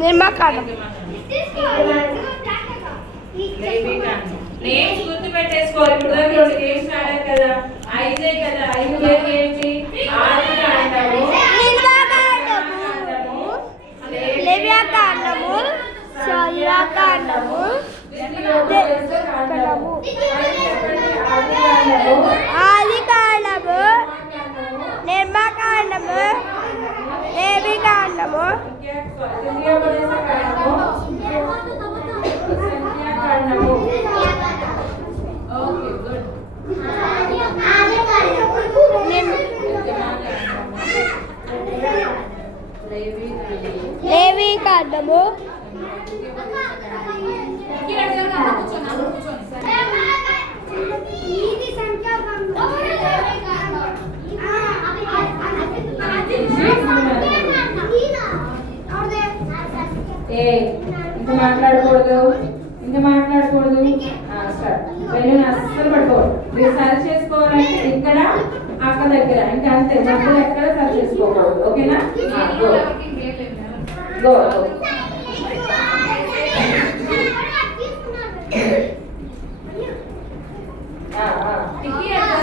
నిర్మాకాండం. Names గుర్తు పెట్టేసుకో. ఇప్పుడు names ఆడారు కదా, ఐదే కదా, ఐదు పేరు ఏంటి? ఆదికాండము, నిర్మాకాండము, లేవ్యకాండము, సంఖ్యాకాండము, ఆదికాండము, నిర్మాకాండము, లేవికాండము, లేవికాండము, ఇంకా మాట్లాడకూడదు, ఇంకా మాట్లాడకూడదు. వెళ్ళి అస్సలు పడుకోవద్దు. మీరు సరి చేసుకోవాలంటే ఇక్కడ అక్క దగ్గర, ఇంకా అంతే. మధ్యలో ఎక్కడ సరి చేసుకోకూడదు. ఓకేనా? గో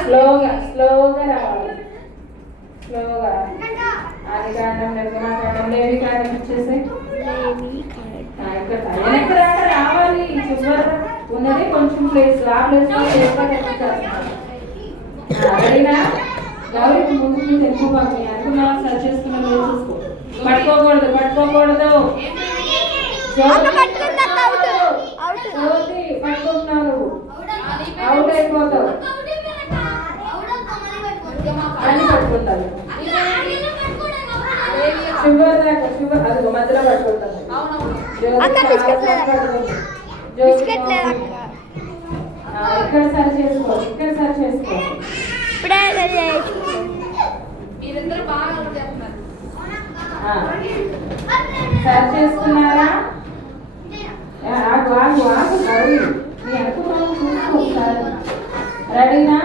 స్లోగా స్లోగా రావాలి. స్లోగా ఆదికాండం, నిర్గమకాండం, లేవికాండం వచ్చేసి ఇక్కడ రావాలి. చివరి ఉన్నది కొంచెం ప్లేస్, ఆ ప్లేస్ లో అడిగినా గౌరీ ముందు నుంచి తెలుసుకోవాలి. అనుకున్నా సర్చ్ చేసుకున్నా చూసుకో. పట్టుకోకూడదు, పట్టుకోకూడదు. పట్టుకుంటున్నారు, అవుట్ అయిపోతావు అని పట్టుకుంటారు. షుగర్ దాకా షుగర్ అది మధ్యలో పట్టుకుంటాను. ఇక్కడ సరి చేసుకో, ఇక్కడ సరి చేసుకో. సరి చేసుకున్నారా? ఆగు ఆగు ఆగు గౌరీ, నీ అనుకున్నాను చూసుకో ఒకసారి. రెడీనా?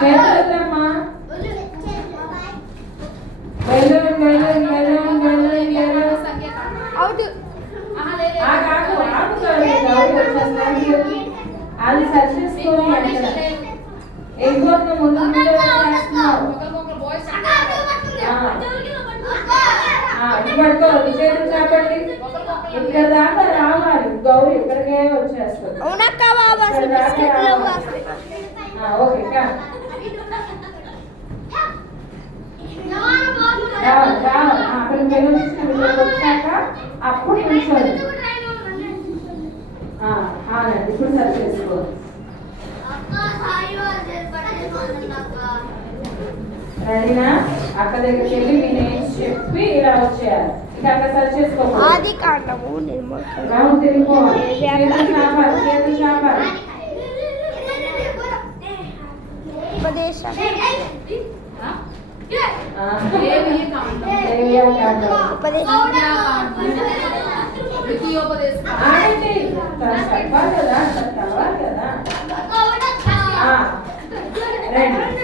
చేతులమ్మా. Balloon balloon balloon balloon balloon. అది సర్చ్ చేసుకోవాలి. అక్కడ ఎగ్గుతున్న ముందు పట్టుకోవాలి. చేతులు చాపండి. ఇక్కడ దాకా రావాలి. గౌరీ ఇక్కడికే వచ్చేస్తుంది. ఓకే రావాలి రావాలి. అక్కడ బెలూన్ తీసుకుని వచ్చాక అప్పుడు నిల్చోండి. ఇప్పుడు సరి చేసుకోవాలి. రెడీనా? అక్క దగ్గరికి వెళ్ళి మీ నేమ్స్ చెప్పి ఇలా వచ్చేయాలి. ఇక అక్కడ సరి చేసుకోవాలి. ఆదికాండము, రౌండ్ తిరిగిపోవాలి. చేతులు చాపాలి, చేతులు చాపాలి. ఉపదేశం, కదా కదా. రండి.